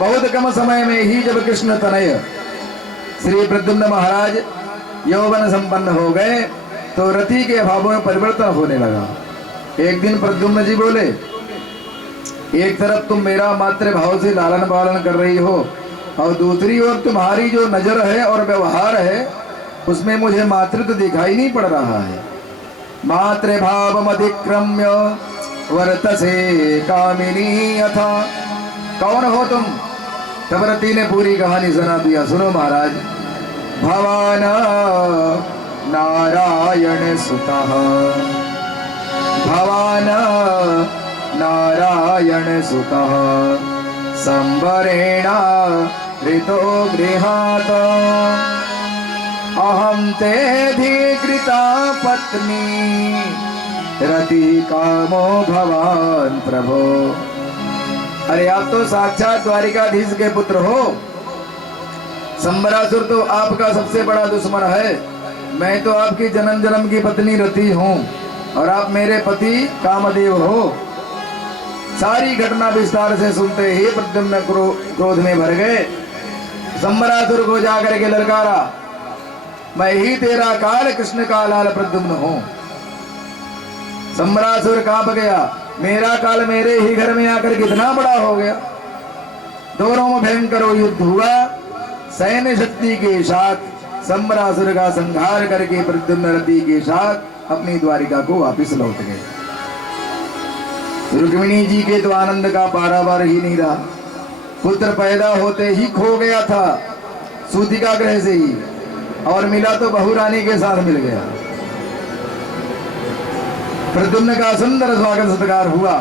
बहुत कम समय में ही जब कृष्ण तनय श्री प्रद्युम्न महाराज यौवन संपन्न हो गए तो रति के भावों में परिवर्तन होने लगा। एक दिन प्रद्युम्न जी बोले, एक तरफ तुम मेरा मातृभाव से लालन पालन कर रही हो और दूसरी ओर तुम्हारी जो नजर है और व्यवहार है उसमें मुझे मातृत्व दिखाई नहीं पड़ रहा है। मातृभाव अधिक्रम्य वर्तसे कामिनी अथा। कौन हो तुम? तब रति ने पूरी कहानी सुना दिया। सुनो महाराज। भवान नारायण सुतः, भवान नारायण सुतः, संवरेण ऋतो गृहात्, अहं ते धिकृता पत्नी, रति कामो भवान प्रभो। अरे आप तो साक्षात द्वारिकाधीश के पुत्र हो। संबरासुर तो आपका सबसे बड़ा दुश्मन है। मैं तो आपकी जन्म जन्म की पत्नी रति हूँ और आप मेरे पति कामदेव हो। सारी घटना विस्तार से सुनते ही प्रद्युम्न क्रोध में भर गए। संबरासुर को जाकर के ललकारा, मैं ही तेरा काल कृष्ण का लाल प्रद्युम्न हूँ। संबरासुर कांप गया, मेरा काल मेरे ही घर में आकर कितना बड़ा हो गया। दोनों में भयंकर युद्ध हुआ। सैन्य शक्ति के साथ संबरासुर का संहार करके प्रद्युम्न रति के साथ अपनी द्वारिका को वापिस लौट गए। रुक्मिणी जी के तो आनंद का पारावार ही नहीं रहा। पुत्र पैदा होते ही खो गया था सूतिका ग्रह से ही, और मिला तो बहू रानी के साथ मिल गया। प्रद्युम्न का सुंदर स्वागत सत्कार हुआ।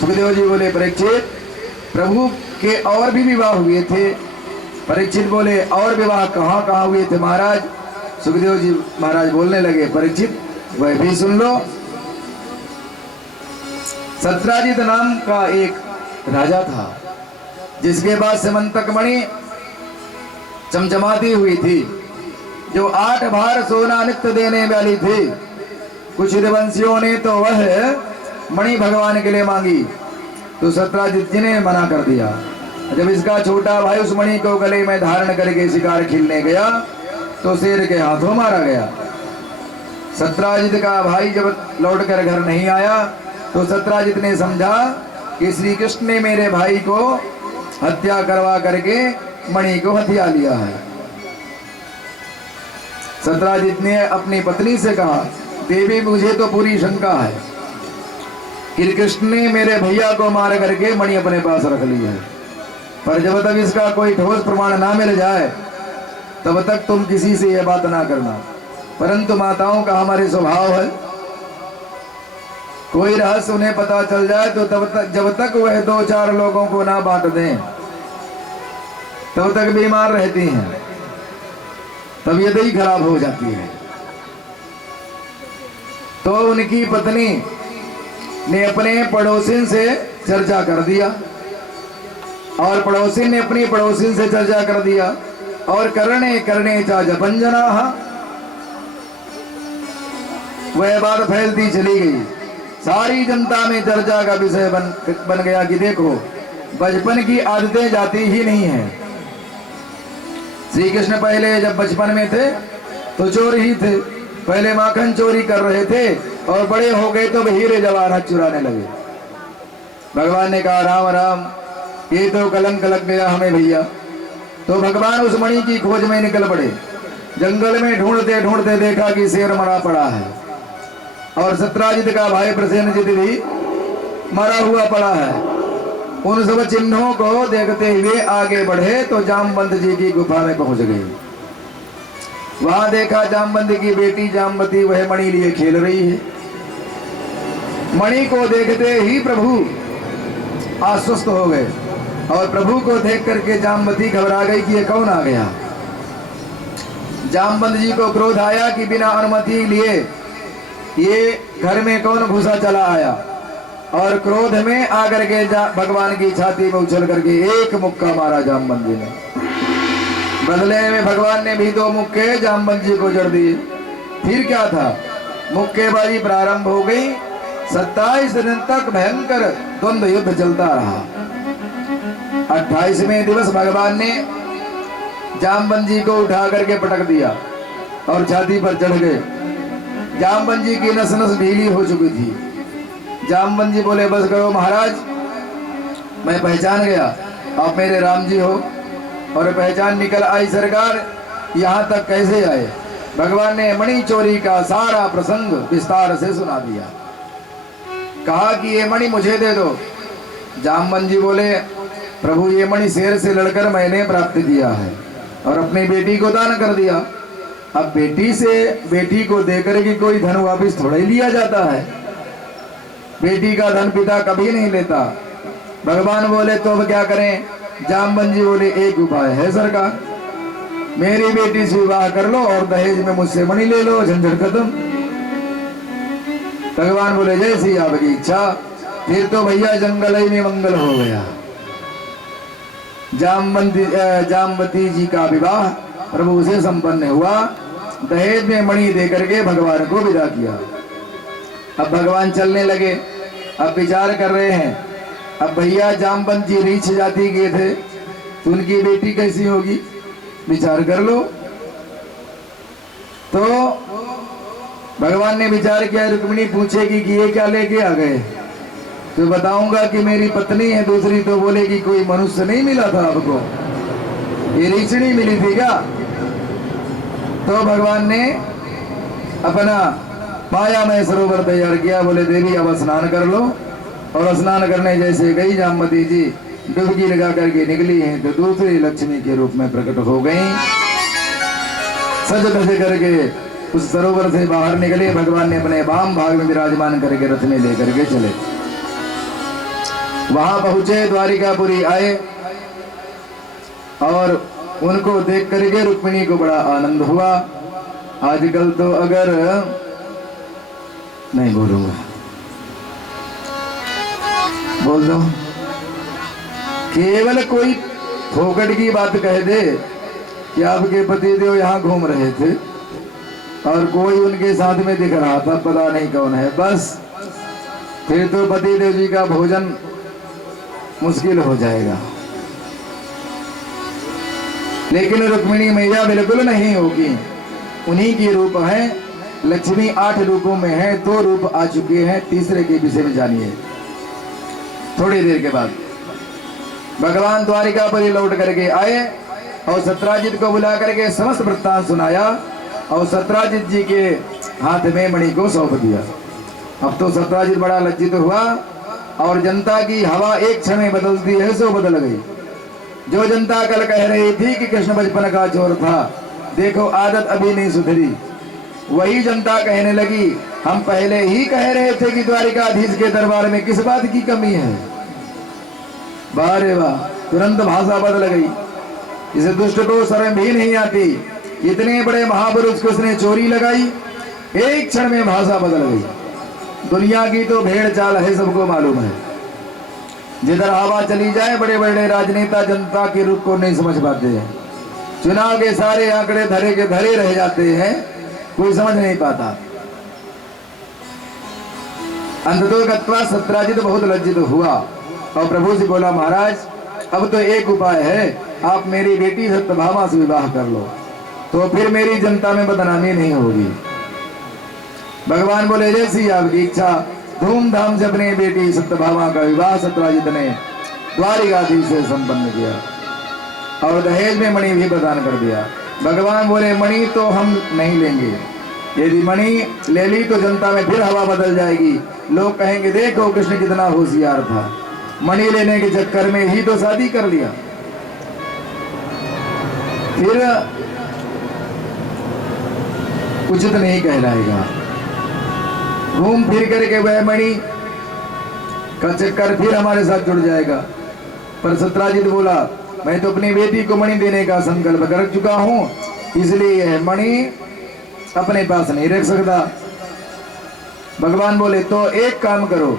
सुखदेव जी बोले, परीक्षित प्रभु के और भी विवाह हुए थे। परीक्षित बोले, और विवाह कहाँ कहाँ हुए थे महाराज? सुखदेव जी महाराज बोलने लगे, परीक्षित वह भी सुन लो। सत्राजित नाम का एक राजा था जिसके पास समंतक मणि चमचमाती हुई थी, जो 8 भार सोना नित्य देने वाली थी। कुछ रघुवंशियों ने तो वह मणि भगवान के लिए मांगी तो सत्राजित जी ने मना कर दिया। जब इसका छोटा भाई उस मणि को गले में धारण करके शिकार खेलने गया तो शेर के हाथों मारा गया। सत्राजित का भाई जब लौटकर घर नहीं आया तो सत्राजित ने समझा कि श्री कृष्ण ने मेरे भाई को हत्या करवा करके मणि को हथिया लिया है। सत्राजित ने अपनी पत्नी से कहा, देवी मुझे तो पूरी शंका है कि कृष्ण ने मेरे भैया को मार करके मणि अपने पास रख ली है, पर जब तक इसका कोई ठोस प्रमाण ना मिल जाए तब तक तुम किसी से यह बात ना करना। परंतु माताओं का हमारे स्वभाव है, कोई रहस्य उन्हें पता चल जाए तो जब तक वह 2-4 लोगों को ना बांट दें तब तक बीमार रहती हैं, तबीयत ही खराब हो जाती है। तो उनकी पत्नी ने अपने पड़ोसिन से चर्चा कर दिया और पड़ोसिन ने अपनी पड़ोसिन से चर्चा कर दिया और करने करने चा जपंजना, वह बात फैलती चली गई। सारी जनता में चर्चा का विषय बन गया कि देखो बचपन की आदतें जाती ही नहीं है। श्री कृष्ण पहले जब बचपन में थे तो चोर ही थे, पहले माखन चोरी कर रहे थे और बड़े हो गए तो हीरे जवाहरात चुराने लगे। भगवान ने कहा, राम राम, ये तो कलंक लग गया हमें भैया। तो भगवान उस मणि की खोज में निकल पड़े। जंगल में ढूंढते ढूंढते देखा कि शेर मरा पड़ा है और सत्राजित का भाई प्रसेनजित भी मरा हुआ पड़ा है। उन सब चिन्हों को देखते हुए आगे बढ़े तो जामवंत जी की गुफा में पहुंच गए। वहां देखा जामवंत की बेटी जामवती वह मणि लिए खेल रही है। मणि को देखते ही प्रभु आश्वस्त हो गए और प्रभु को देख करके जामवती घबरा गई कि ये कौन आ गया। जामवंत जी को क्रोध आया कि बिना अनुमति लिए ये घर में कौन घुसा चला आया, और क्रोध में आकर के भगवान की छाती में उछल करके एक मुक्का मारा जामवंत जी ने। बदले में भगवान ने भी 2 मुक्के जामवंत जी को जड़ दिए। फिर क्या था, मुक्केबाजी प्रारंभ हो गई। 27 दिन तक भयंकर द्वंद्व युद्ध चलता रहा। 28वें दिवस भगवान ने जामवंत जी को उठा करके पटक दिया और छाती पर चढ़ गए। जामवंत जी की नस नस ढीली हो चुकी थी। जामवंत जी बोले बस करो महाराज, मैं पहचान गया आप मेरे राम जी हो। और पहचान निकल आई सरकार, यहाँ तक कैसे आए? भगवान ने मणि चोरी का सारा प्रसंग विस्तार से सुना दिया। कहा कि ये मणि मुझे दे दो। जामवंत जी बोले प्रभु ये मणि शेर से लड़कर मैंने प्राप्त किया है और अपनी बेटी को दान कर दिया। अब बेटी को देकर के कोई धन वापिस थोड़ा ही लिया जाता है। बेटी का धन पिता कभी नहीं लेता। भगवान बोले तो अब क्या करें? जामवंत जी बोले एक उपाय है सरकार, मेरी बेटी से विवाह कर लो और दहेज में मुझसे मणि ले लो, झंझट खत्म। भगवान बोले जैसी आपकी इच्छा। फिर तो भैया जंगल ही में मंगल हो गया। जामवती जी का विवाह प्रभु से संपन्न हुआ। दहेज में मणि देकर के भगवान को विदा किया। अब भगवान चलने लगे। अब विचार कर रहे हैं, अब भैया जामवंत जी रीछ जाति के थे तो उनकी बेटी कैसी होगी, विचार कर लो। तो भगवान ने विचार किया, रुक्मिणी पूछेगी कि ये क्या लेके आ गए, तो बताऊंगा कि मेरी पत्नी है। दूसरी तो बोलेगी कोई मनुष्य नहीं मिला था आपको, ये रीछनी मिली थी क्या? तो भगवान ने अपना माया में सरोवर तैयार किया। बोले देवी अब स्नान कर लो। और स्नान करने जैसे गई जामवती जी डुबकी लगा करके निकली हैं तो दूसरी लक्ष्मी के रूप में प्रकट हो गई। सज धज करके उस सरोवर से बाहर निकले। भगवान ने अपने वाम भाग में विराजमान करके रथ में लेकर के चले। वहां पहुंचे, द्वारिकापुरी आए और उनको देख करके रुक्मिणी को बड़ा आनंद हुआ। आजकल तो अगर नहीं बोलूंगा, बोल दो, केवल कोई फोकट की बात कह दे कि आपके पतिदेव यहाँ घूम रहे थे और कोई उनके साथ में दिख रहा था, पता नहीं कौन है, बस फिर तो पतिदेव जी का भोजन मुश्किल हो जाएगा। लेकिन रुक्मिणी मैया बिल्कुल नहीं होगी, उन्हीं की रूप है। लक्ष्मी 8 रूपों में है, 2 रूप आ चुके हैं, तीसरे के विषय में जानिए थोड़ी देर के बाद। भगवान द्वारिका पर लौट करके आए और सत्राजित को बुला करके समस्त वृत्तांत सुनाया और सत्राजित जी के हाथ में मणि को सौंप दिया। अब तो सत्राजित बड़ा लज्जित हुआ और जनता की हवा एक क्षण में बदलती है सो बदल गई। जो जनता कल कह रही थी कि कृष्ण बचपन का चोर था, देखो आदत अभी नहीं सुधरी, वही जनता कहने लगी हम पहले ही कह रहे थे कि द्वारिकाधीश के दरबार में किस बात की कमी है। वाह रे वाह, तुरंत भाषा बदल गई। इस दुष्ट को शर्म भी नहीं आती, इतने बड़े महापुरुष को उसने चोरी लगाई, एक क्षण में भाषा बदल गई। दुनिया की तो भेड़ चाल है, सबको मालूम है। जिधर हवा चली जाए बड़े बड़े राजनेता जनता के रूप को नहीं समझ पाते हैं। चुनाव के सारे आंकड़े धरे के धरे रह जाते हैं, कोई समझ नहीं पाता। अंततोगत्वा सत्राजित बहुत लज्जित हुआ और प्रभु से बोला महाराज अब तो एक उपाय है, आप मेरी बेटी सत्यभामा से विवाह कर लो तो फिर मेरी जनता में बदनामी नहीं होगी। भगवान बोले जैसी आपकी इच्छा। धूमधाम से अपनी बेटी सत्यभामा का विवाह सत्राजित ने द्वारिकाधीश से संपन्न किया और दहेज में मणि भी प्रदान कर दिया। भगवान बोले मणि तो हम नहीं लेंगे, यदि मणि ले ली तो जनता में फिर हवा बदल जाएगी, लोग कहेंगे देखो कृष्ण कितना होशियार था, मणि लेने के चक्कर में ही तो शादी कर लिया। फिर उचित नहीं कहलाएगा। घूम फिर करके वह मणि का चक्कर फिर हमारे साथ जुड़ जाएगा। पर सत्राजित बोला मैं तो अपनी बेटी को मणि देने का संकल्प कर चुका हूं, इसलिए यह मणि अपने पास नहीं रख सकता। भगवान बोले तो एक काम करो,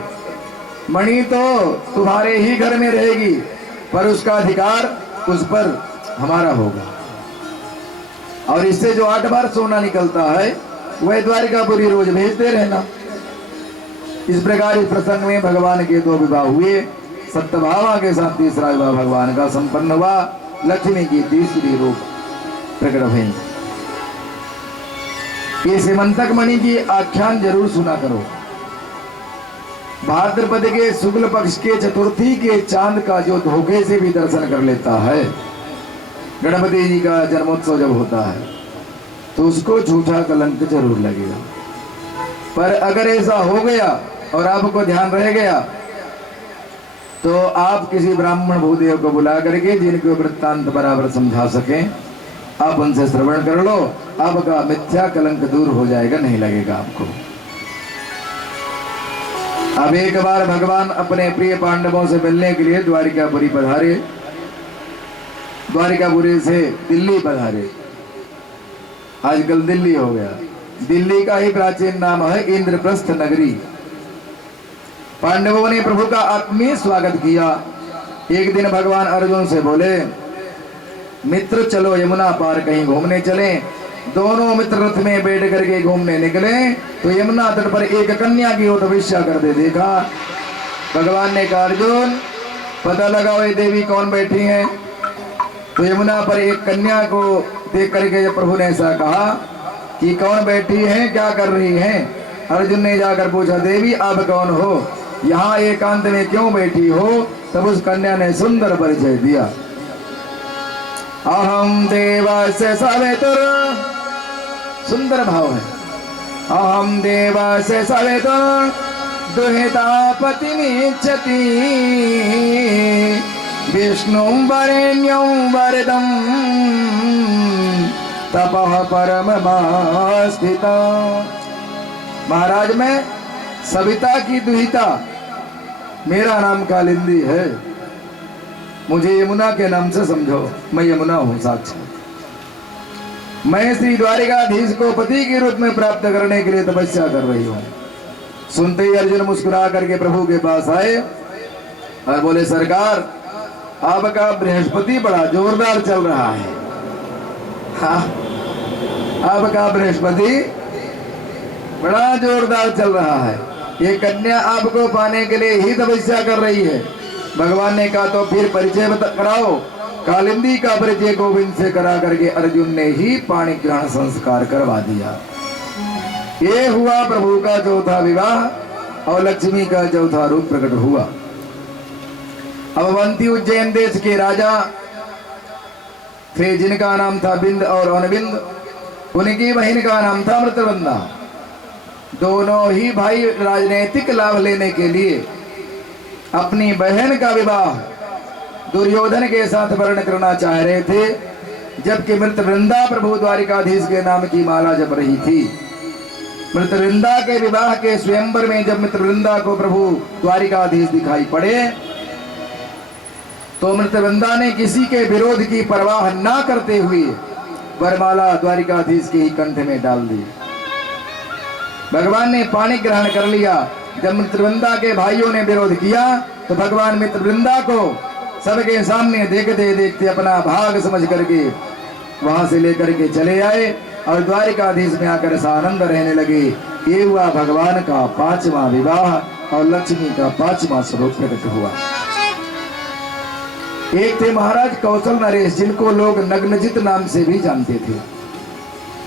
मणि तो तुम्हारे ही घर में रहेगी पर उसका अधिकार उस पर हमारा होगा और इससे जो 8 बार सोना निकलता है वह द्वारिकापुरी रोज भेजते रहना। इस प्रकार इस प्रसंग में भगवान के 2 विवाह हुए। सत्यभामा के साथ तीसरा विवाह भगवान का संपन्न हुआ। लक्ष्मी की तीसरी रूप प्रकट हुई। ये सीमंतक मणि की आख्यान जरूर सुना करो। भाद्रपद के शुक्ल पक्ष के चतुर्थी के चांद का जो धोखे से भी दर्शन कर लेता है, गणपति जी का जन्मोत्सव जब होता है तो उसको झूठा कलंक जरूर लगेगा। पर अगर ऐसा हो गया और आपको ध्यान रह गया तो आप किसी ब्राह्मण भूदेव को बुला करके जिनके वृत्तांत बराबर समझा सकें, आप उनसे श्रवण कर लो, आपका मिथ्या कलंक दूर हो जाएगा, नहीं लगेगा आपको। अब एक बार भगवान अपने प्रिय पांडवों से मिलने के लिए द्वारिकापुरी पधारे। द्वारिकापुरी से दिल्ली पधारे। आजकल दिल्ली हो गया। दिल्ली का ही प्राचीन नाम है इंद्रप्रस्थ नगरी। पांडवों ने प्रभु का आत्मीय स्वागत किया। एक दिन भगवान अर्जुन से बोले, मित्र चलो यमुना पार कहीं घूमने चलें। दोनों मित्र रथ में बैठ करके घूमने निकले तो यमुना तट पर एक कन्या की ओर तपस्या करते देखा। भगवान ने कहा, अर्जुन पता लगाओ ये देवी कौन बैठी हैं। तो यमुना पर एक कन्या को देख करके जब प्रभु ने ऐसा कहा कि कौन बैठी है, क्या कर रही हैं, अर्जुन ने जाकर पूछा, देवी आप कौन हो, यहाँ एकांत में क्यों बैठी हो। तब उस कन्या ने सुंदर परिचय दिया, अहम देवस्य सवितुर, सुंदर भाव है, अहम देवस्य सवितुर दुहिता पतिमिच्छति विष्णुं वरेण्यं वरदं तपः परममास्थिता। महाराज मैं सविता की दुहिता, मेरा नाम कालिंदी है, मुझे यमुना के नाम से समझो, मैं यमुना हूं साक्षात। मैं श्री द्वारिकाधीश को पति के रूप में प्राप्त करने के लिए तपस्या कर रही हूं। सुनते ही अर्जुन मुस्कुरा करके प्रभु के पास आए और बोले, सरकार आपका बृहस्पति बड़ा जोरदार चल रहा है। हाँ, आपका बृहस्पति बड़ा जोरदार चल रहा है। ये कन्या आपको पाने के लिए ही तपस्या कर रही है। भगवान ने कहा, तो फिर परिचय कराओ। कालिंदी का परिचय गोविंद से करा करके अर्जुन ने ही पाणी ग्रहण संस्कार करवा दिया। ये हुआ प्रभु का चौथा विवाह और लक्ष्मी का चौथा रूप प्रकट हुआ। अवंती उज्जैन देश के राजा थे जिनका नाम था बिंद और अनबिंद। उनकी बहन का नाम था मृतवंदा। दोनों ही भाई राजनीतिक लाभ लेने के लिए अपनी बहन का विवाह दुर्योधन के साथ वर्ण करना चाह रहे थे, जबकि मृतवृंदा प्रभु द्वारिकाधीश के नाम की माला जप रही थी। मृतवृंदा के विवाह के स्वयंवर में जब मृतवृंदा को प्रभु द्वारिकाधीश दिखाई पड़े तो मृतवृंदा ने किसी के विरोध की परवाह ना करते हुए वरमाला द्वारिकाधीश के ही कंठ में डाल दी। भगवान ने पाणी ग्रहण कर लिया। जब मृतवृंदा के भाइयों ने विरोध किया तो भगवान मृतवृंदा को सबके सामने देखते देखते अपना भाग समझ करके वहां से लेकर के चले आए और द्वारिकाधीश में आकर सानंद रहने लगे। ये हुआ भगवान का पांचवा विवाह और लक्ष्मी का पांचवा स्वरूप प्रकट हुआ। एक थे महाराज कौशल नरेश, जिनको लोग नग्नजित नाम से भी जानते थे,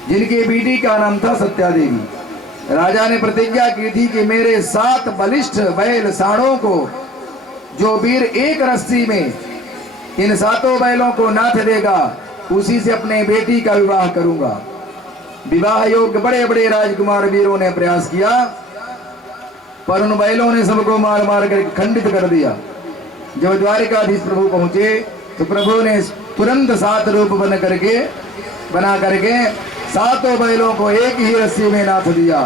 जिनकी बेटी का नाम था सत्या देवी। राजा ने प्रतिज्ञा की थी कि मेरे 7 बलिष्ठ बैल साणों को जो वीर एक रस्सी में इन 7 बैलों को नाथ देगा उसी से अपने बेटी का विवाह करूंगा। विवाह योग्य बड़े बड़े राजकुमार वीरों ने प्रयास किया, पर उन बैलों ने सबको मार मार कर खंडित कर दिया। जब द्वारिकाधीश प्रभु पहुंचे तो प्रभु ने तुरंत 7 रूप बना करके 7 बैलों को एक ही रस्सी में नाथ दिया।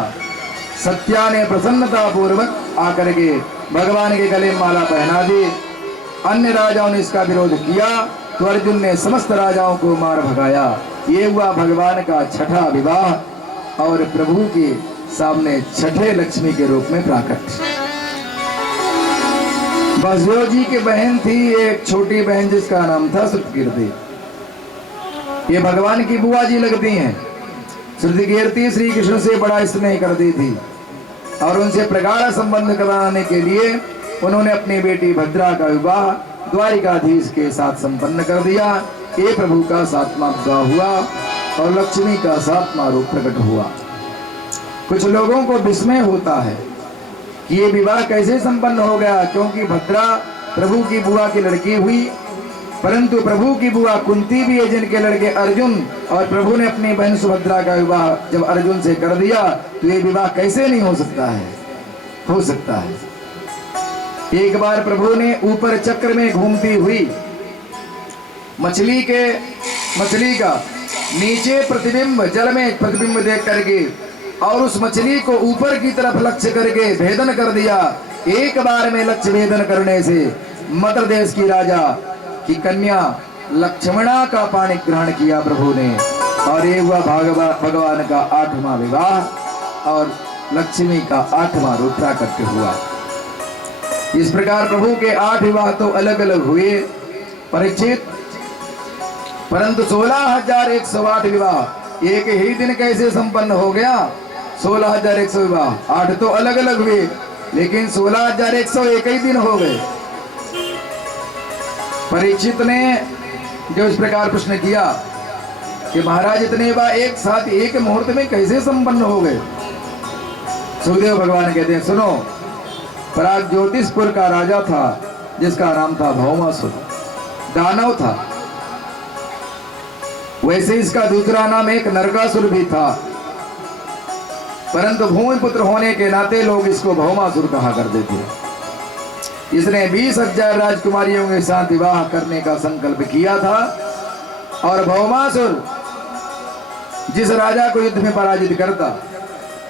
सत्या ने प्रसन्नता पूर्वक आकर के भगवान के गले में माला पहना दी। अन्य राजाओं ने इसका विरोध किया तो अर्जुन ने समस्त राजाओं को मार भगाया। ये हुआ भगवान का छठा विवाह और प्रभु के सामने छठे लक्ष्मी के रूप में प्राकट। बसदेव जी की बहन थी एक छोटी बहन जिसका नाम था श्रुतकीर्ति। ये भगवान की बुआ जी लगती हैं। श्रुतकीर्ति श्री कृष्ण से बड़ा स्नेह करती थी और उनसे प्रगाढ़ संबंध कराने के लिए उन्होंने अपनी बेटी भद्रा का विवाह द्वारिकाधीश के साथ संपन्न कर दिया। ये प्रभु का 7वां विवाह हुआ और लक्ष्मी का 7वां रूप प्रकट हुआ। कुछ लोगों को विस्मय होता है कि ये विवाह कैसे संपन्न हो गया, क्योंकि भद्रा प्रभु की बुआ की लड़की हुई, परंतु प्रभु की बुआ कुंती भी है जिनके लड़के अर्जुन, और प्रभु ने अपनी बहन सुभद्रा का विवाह जब अर्जुन से कर दिया तो ये विवाह कैसे नहीं हो सकता है? हो सकता है। एक बार प्रभु ने ऊपर चक्र में घूमती हुई मछली का नीचे प्रतिबिंब, जल में प्रतिबिंब देख करके और उस मछली को ऊपर की तरफ लक्ष्य करके भेदन कर दिया। एक बार में लक्ष्य भेदन करने से मद्र देश की राजा की कन्या लक्ष्मणा का पाणी ग्रहण किया प्रभु ने, और ये हुआ भगवान का 8वां विवाह और लक्ष्मी का 8वां रूप प्राकट्य हुआ। इस प्रकार प्रभु के 8 विवाह तो अलग अलग हुए परीक्षित, परंतु 16,108 विवाह एक ही दिन कैसे संपन्न हो गया? 16,100 विवाह, 8 तो अलग अलग हुए, लेकिन 16,100 एक ही दिन हो गए। परीक्षित ने जो इस प्रकार प्रश्न किया कि महाराज इतने विवाह एक साथ एक मुहूर्त में कैसे संपन्न हो गए? सुखदेव भगवान कहते हैं, सुनो, प्राग ज्योतिषपुर का राजा था जिसका नाम था भौमासुर, दानव था। वैसे इसका दूसरा नाम एक नरकासुर भी था, परंतु भूमिपुत्र होने के नाते लोग इसको भौमासुर कहा करते थे। इसने 20,000 राजकुमारियों के साथ विवाह करने का संकल्प किया था, और भौमासुर जिस राजा को युद्ध में पराजित करता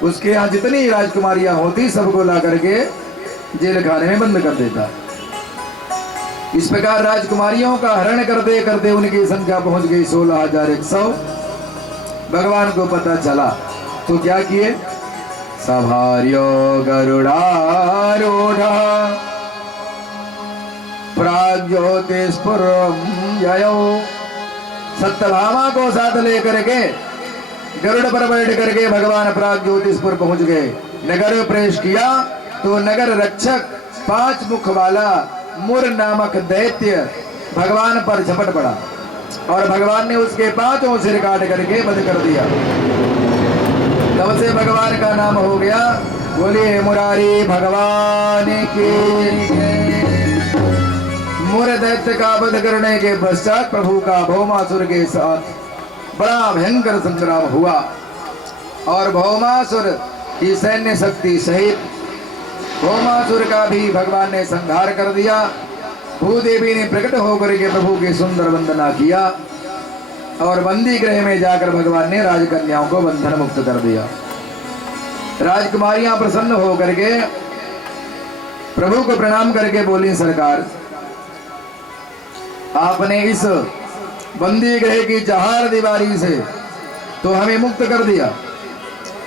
उसके यहाँ जितनी राजकुमारियां होती सबको ला करके जेल खाने में बंद कर देता। इस प्रकार राजकुमारियों का हरण करते करते उनकी संख्या पहुंच गई 16,100। भगवान को पता चला तो क्या किए? सभार्यो गरुडारूढ़ प्राग्ज्योतिषपुरम जयो। सत्यभामा को साथ लेकर के गरुड़ पर बैठ करके भगवान प्राग्ज्योतिषपुर पहुंच गए। नगर में प्रवेश किया तो नगर रक्षक 5 मुख वाला मुर नामक दैत्य भगवान पर झपट पड़ा, और भगवान ने उसके 5 सिर काट करके वध कर दिया। तब से भगवान का नाम हो गया। बोलिए मुरारी भगवान की। मुर दैत्य का वध करने के पश्चात प्रभु का भौमासुर के साथ बड़ा भयंकर संग्राम हुआ, और भौमासुर की सैन्य शक्ति सहित भौमासुर का भी भगवान ने संहार कर दिया। भूदेवी ने प्रकट होकर के प्रभु की सुंदर वंदना किया, और बंदी गृह में जाकर भगवान ने राजकन्याओं को बंधन मुक्त कर दिया। राजकुमारियां प्रसन्न होकर के प्रभु को प्रणाम करके बोली, सरकार आपने इस बंदी गृह की चहार दीवारी से तो हमें मुक्त कर दिया,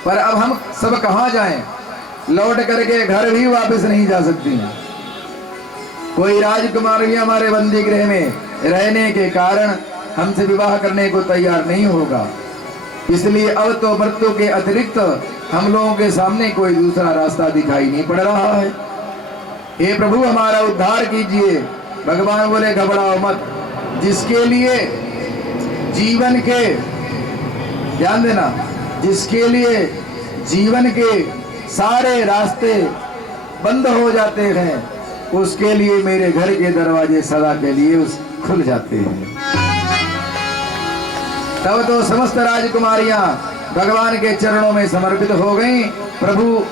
पर अब हम सब कहां जाएं? लौट करके घर भी वापस नहीं जा सकती हैं। कोई राजकुमार भी हमारे बंदी गृह में रहने के कारण हमसे विवाह करने को तैयार नहीं होगा, इसलिए अब तो मृत्यु के अतिरिक्त हम लोगों के सामने कोई दूसरा रास्ता दिखाई नहीं पड़ रहा है। हे प्रभु हमारा उद्धार कीजिए। भगवान बोले, घबराओ मत, जिसके लिए जीवन के, ध्यान देना, जिसके लिए जीवन के सारे रास्ते बंद हो जाते हैं उसके लिए मेरे घर के दरवाजे सदा के लिए खुल जाते हैं। तब तो समस्त राजकुमारियां भगवान के चरणों में समर्पित हो गईं। प्रभु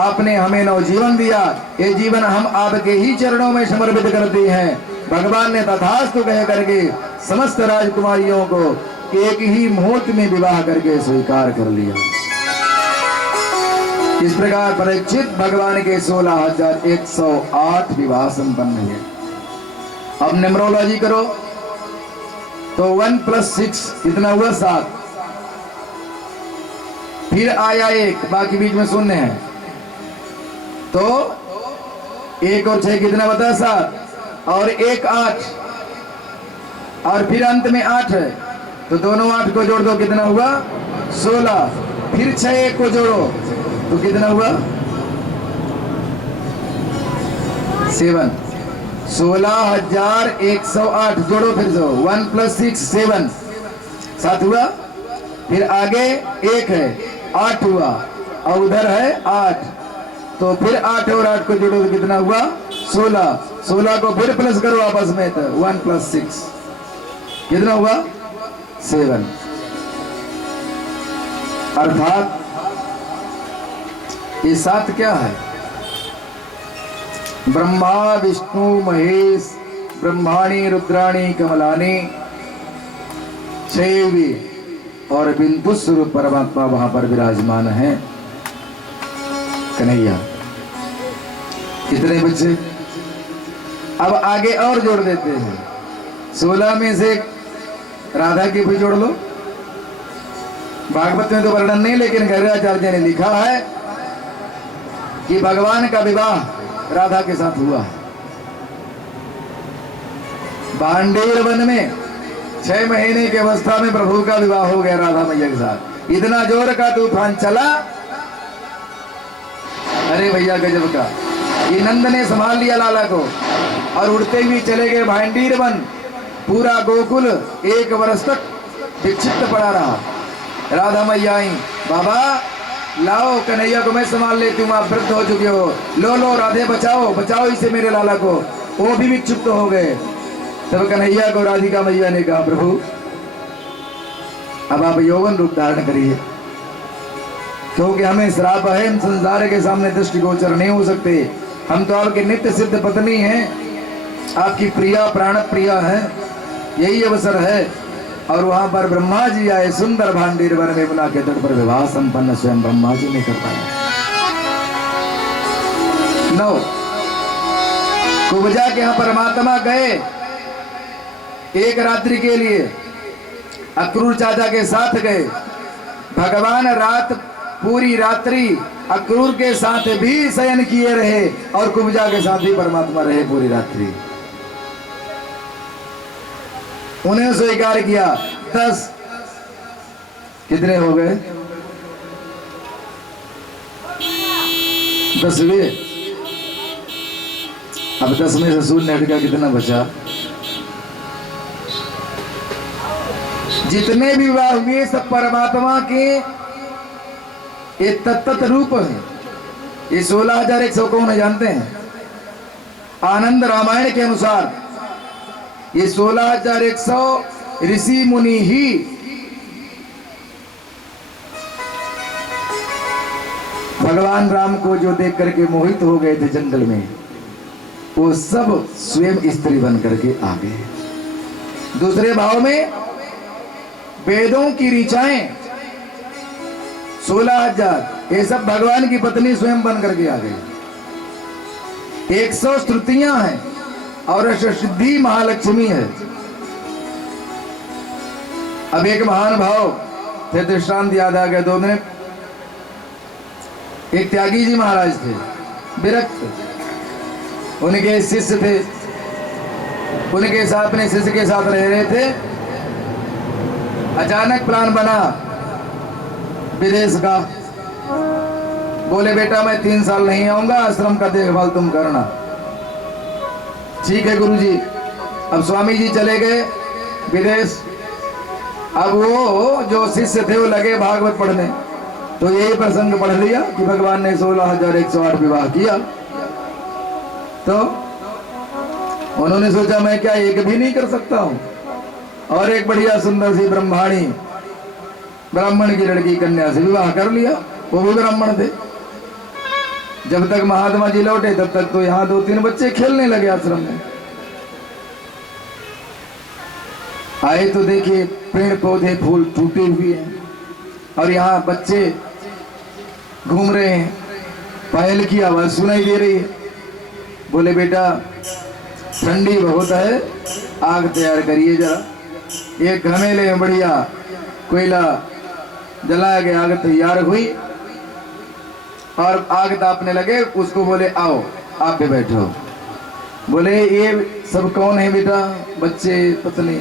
आपने हमें नवजीवन दिया, ये जीवन हम आपके ही चरणों में समर्पित करते हैं। भगवान ने तथास्तु कह करके समस्त राजकुमारियों को एक ही मुहूर्त में विवाह करके स्वीकार कर लिया। इस प्रकार परीक्षित भगवान के 16,108 विवाह संपन्न हुए। अब न्यूमरोलॉजी करो तो 1 + 6 कितना हुआ? 7। फिर आया 1, बाकी बीच में शून्य है, तो 1 और 6 कितना बता? 7, और 1 8, और फिर अंत में 8 है, तो दोनों 8 को जोड़ दो, कितना हुआ? 16। फिर 6 1 को जोड़ो तो कितना हुआ? 7 16,108 जोड़ो फिर से 1 + 6 7 7 हुआ। फिर आगे 1 है 8 हुआ और उधर है 8 तो फिर 8 और 8 को जोड़ो तो कितना हुआ 16। 16 को फिर प्लस करो आपस में तो 1 + 6 कितना हुआ 7। अर्थात ये 7 क्या है? ब्रह्मा विष्णु महेश ब्रह्माणी रुद्राणी कमलानी छेवी और बिंदु स्वरूप परमात्मा वहां पर विराजमान है। कन्हैया कितने बच्चे? अब आगे और जोड़ देते हैं 16 में से राधा की भी जोड़ लो। भागवत में तो वर्णन नहीं लेकिन गर्गाचार्य ने लिखा है कि भगवान का विवाह राधा के साथ हुआ है। भांडेर वन में 6 महीने की अवस्था में प्रभु का विवाह हो गया राधा मैया के साथ। इतना जोर का तूफान चला, अरे भैया गजब का। ये नंद ने संभाल लिया लाला को और उड़ते हुए चले गए भांडीर वन। पूरा गोकुल 1 वर्ष तक विक्षिप्त पड़ा रहा। राधा मैया आई, बाबा लाओ कन्हैया को मैं संभाल लेती हूँ, आप वृद्ध हो चुके हो, लो लो राधे बचाओ बचाओ इसे मेरे लाला को। वो भी विक्षिप्त हो गए। तब कन्हैया को राधिका मैया ने कहा, प्रभु अब आप यौवन रूप धारण करिए, क्योंकि हमें श्राप है, हम संसार के सामने दृष्टिगोचर नहीं हो सकते। हम तो आपके नित्य सिद्ध पत्नी हैं, आपकी प्रिया प्राण प्रिया है, यही अवसर है। और वहां पर ब्रह्मा जी आए, सुंदर भांडीर वन में यमुना के तट पर विवाह संपन्न स्वयं ब्रह्मा जी ने कर पाया। 9 कुब्जा के यहाँ परमात्मा गए 1 रात्रि के लिए, अक्रूर चाचा के साथ गए। भगवान रात पूरी रात्रि अक्रूर के साथ भी शयन किए रहे और कुब्जा के साथ भी परमात्मा रहे पूरी रात्रि। उन्हें स्वीकार किया। 10 कितने हो गए? 10 हुए। अब 10 में से शून्य हटका कितना बचा? जितने भी विवाह हुए सब परमात्मा के ये तत्त रूप है। ये 16,100 कौन है जानते हैं? आनंद रामायण के अनुसार ये 16,100 ऋषि मुनि ही भगवान राम को जो देख करके मोहित हो गए थे जंगल में, वो सब स्वयं स्त्री बन करके आ गए। दूसरे भाव में वेदों की ऋचाएं 16,000 ये सब भगवान की पत्नी स्वयं बन करके आ गई। 100 स्तुतियां हैं और सिद्धि महालक्ष्मी है। अब एक महान भाव थे, दृष्टांत याद आ गया 2 मिनट। एक त्यागी जी महाराज थे, विरक्त, उनके शिष्य थे, उनके साथ अपने शिष्य के साथ रह रहे थे। अचानक प्लान बना विदेश का। बोले बेटा मैं 3 साल नहीं आऊंगा, आश्रम का देखभाल तुम करना। ठीक है गुरुजी। अब स्वामी जी चले गए विदेश। अब वो जो शिष्य थे वो लगे भागवत पढ़ने, तो यही प्रसंग पढ़ लिया कि भगवान ने 16,108 विवाह किया। तो उन्होंने सोचा मैं क्या एक भी नहीं कर सकता हूं? और एक बढ़िया सुंदर सी ब्रह्माणी ब्राह्मण की लड़की कन्या से विवाह कर लिया। वो भी ब्राह्मण थे। जब तक महात्मा जी लौटे तब तक तो यहाँ 2-3 बच्चे खेलने लगे आश्रम में। आए तो देखिए पेड़ पौधे फूल टूटे हुए हैं और यहाँ बच्चे घूम रहे हैं। पायल की आवाज सुनाई दे रही है। बोले बेटा ठंडी बहुत है, आग तैयार करिए जरा। एक घमेले में बढ़िया कोयला जलाया गया, आग तैयार हुई और आग तापने लगे। उसको बोले आओ आप भी बैठो। बोले ये सब कौन है बेटा? बच्चे पत्नी।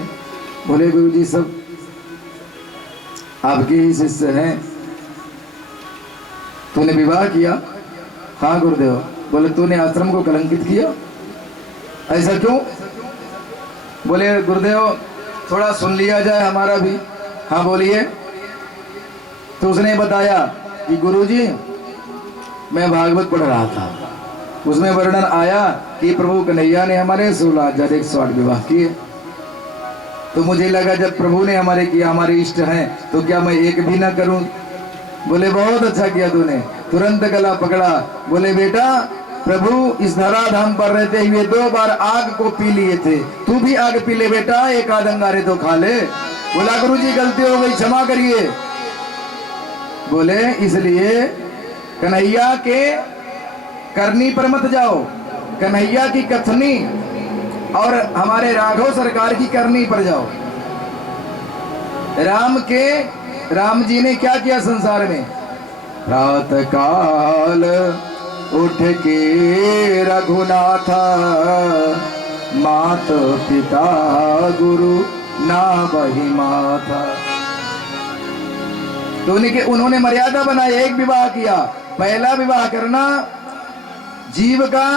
बोले गुरुजी सब आपके ही शिष्य हैं। तूने विवाह किया? हाँ गुरुदेव। बोले तूने आश्रम को कलंकित किया? ऐसा क्यों? बोले गुरुदेव थोड़ा सुन लिया जाए हमारा भी। हाँ बोलिए। तो उसने बताया कि गुरुजी मैं भागवत पढ़ रहा था, उसमें वर्णन आया कि प्रभु कन्हैया ने हमारे 16,108 विवाह किए। तो मुझे लगा जब प्रभु ने हमारे किया, हमारे इष्ट हैं, तो क्या मैं एक भी ना करूं? बोले बहुत अच्छा किया तूने। तुरंत गला पकड़ा। बोले बेटा प्रभु इस धराधाम पर रहते हुए 2 बार आग को पी लिए थे, तू भी आग पी ले बेटा, एक आध अंगारे तो खा ले। बोला गुरुजी गलती हो गई, क्षमा करिए। बोले इसलिए कन्हैया के करनी पर मत जाओ, कन्हैया की कथनी और हमारे राघव सरकार की करनी पर जाओ। राम जी ने क्या किया संसार में? रात काल उठ के रघुनाथ, मात पिता गुरु ना बही माथा। तो उन्होंने मर्यादा बनाई, एक विवाह किया। पहला विवाह करना जीव का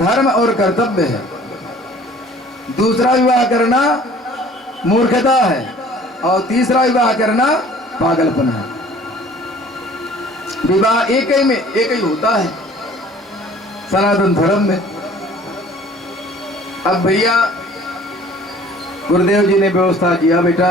धर्म और कर्तव्य है, दूसरा विवाह करना मूर्खता है, और तीसरा विवाह करना पागलपन है। विवाह एक ही होता है सनातन धर्म में। अब भैया गुरुदेव जी ने व्यवस्था किया, बेटा